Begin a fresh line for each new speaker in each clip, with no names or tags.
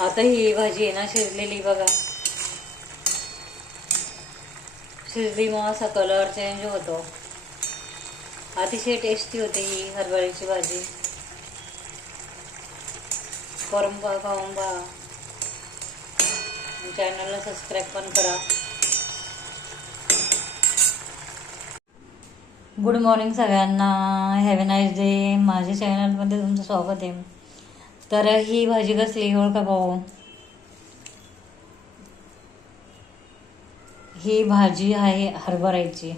आता ही भाजी आहे ना शिजलेली बघा. शिजली मग असा कलर चेंज होतो. अतिशय टेस्टी होते ही हरभऱ्याची भाजी. करून पहा खाऊन पहा चॅनलला सबस्क्राईब पण करा. गुड मॉर्निंग सगळ्यांना. हॅव नाईस डे माझ्या चॅनलमध्ये तुमचं स्वागत आहे. तर ही भाजी कसली? ओळखा भाऊ. ही भाजी आहे हरभऱ्याची.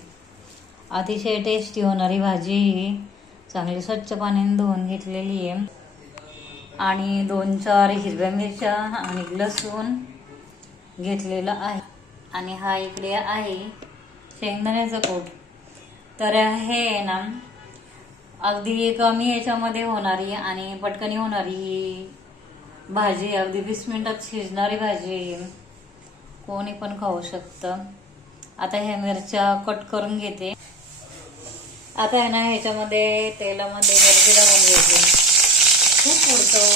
अतिशय टेस्टी होणारी भाजी ही. चांगली स्वच्छ पाण्याने धुवून घेतलेली आहे. आणि दोन चार हिरव्या मिरच्या आणि लसूण घेतलेलं आहे. आणि हा इकडे आहे शेंगदाण्याचं कोट. तर हे आहे ना अगदी कमी याच्यामध्ये होणारी आणि पटकनी होणारी ही भाजी अगदी वीस मिनिटात शिजणारी भाजी कोणी पण खाऊ शकतं. आता ह्या मिरच्या कट करून घेते. आता आहे ना ह्याच्यामध्ये तेलामध्ये मिरची टाकून घ्यायची खूप उडतो.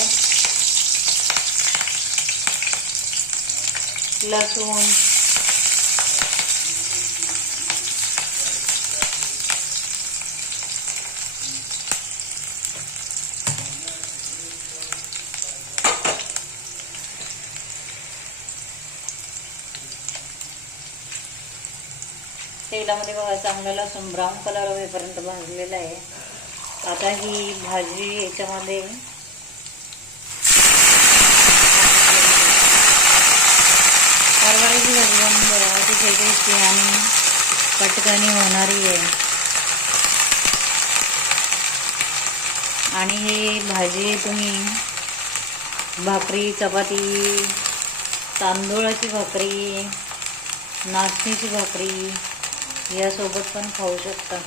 लसूण तेलामध्ये बघा चांगला लसूण ब्राऊन कलर होईपर्यंत भाजलेला आहे. आता ही भाजी याच्यामध्ये हरभऱ्याची भाजी बनवून बघा अतिशय टेस्टी आणि पटकनी होणारी आहे. आणि ही भाजी तुम्ही भाकरी चपाती तांदूळाची भाकरी नाचणीची भाकरी यासोबत पण खाऊ शकता.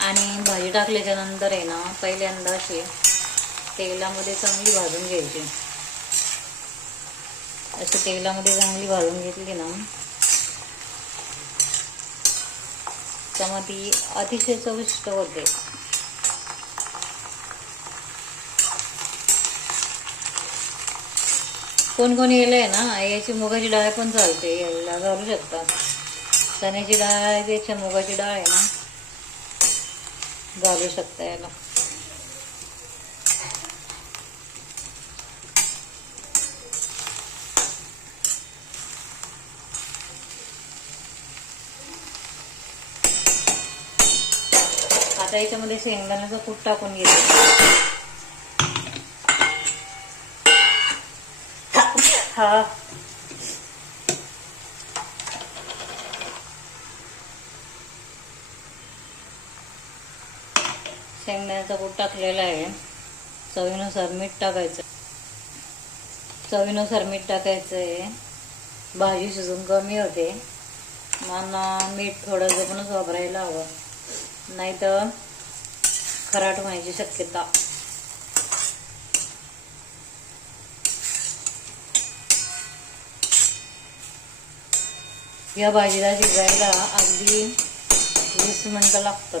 आणि भाजी टाकल्याच्या नंतर आहे ना पहिल्यांदा अशी तेलामध्ये चांगली भाजून घ्यायची. असं तेलामध्ये चांगली भाजून घेतली ना त्यामुळे ती अतिशय चविष्ट होते. कोण कोण येलंय ना याची मुगाची डाळ पण चालते याला घालू शकता. चण्याची डाळ आहे त्याच्या मुगाची डाळ आहे ना घालू शकता याला. आता याच्यामध्ये शेंगदाण्याचा कूट टाकून घेते. हा. शेंगदाण्याचा कूट टाकलेला आहे. चवीनुसार मीठ टाकायचं. चवीनुसार मीठ टाकायचं आहे भाजी शिजून कमी होते. मला मीठ थोडं जपूनच वापरायला हवं. नाही तर खराट होण्याची शक्यता. या भाजीला शिजायला अगदी वीस मिनटं लागतात.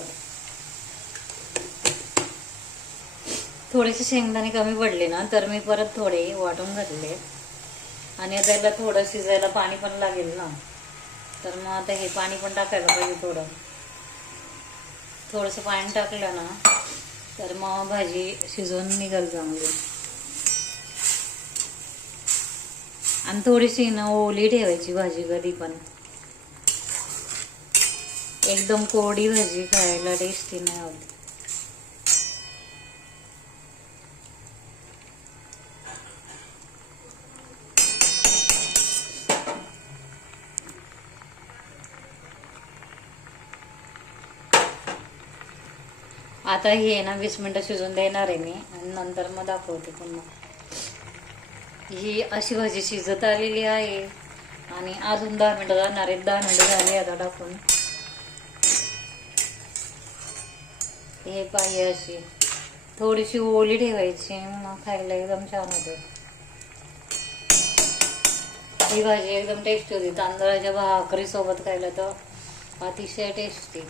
थोडेसे शेंगदाणे कमी पडले ना तर मी परत थोडे वाटून घातले. आणि आता याला थोडं शिजायला पाणी पण लागेल ना. तर मग आता हे पाणी पण टाकायला पाहिजे थोडं. थोडंसं पाणी टाकलं ना तर मग भाजी शिजवून निघाल चांगली. आणि थोडीशी ना ओली ठेवायची भाजी कधी पण. एकदम कोरडी भाजी खायला टेस्टी नाही होत आता हे आहे ना वीस मिनटं शिजून देणार आहे मी. आणि नंतर मग दाखवते पुन्हा. ही अशी भाजी शिजत आलेली आहे. आणि अजून दहा मिनटं जाणार आहेत. दहा मिनटं झाली आता टाकून. हे पाहिजे अशी. थोडीशी ओली ठेवायची. मग खायला एकदम छान होते. ही भाजी एकदम टेस्टी होती. तांदळाच्या भाकरीसोबत खायला तर अतिशय टेस्टी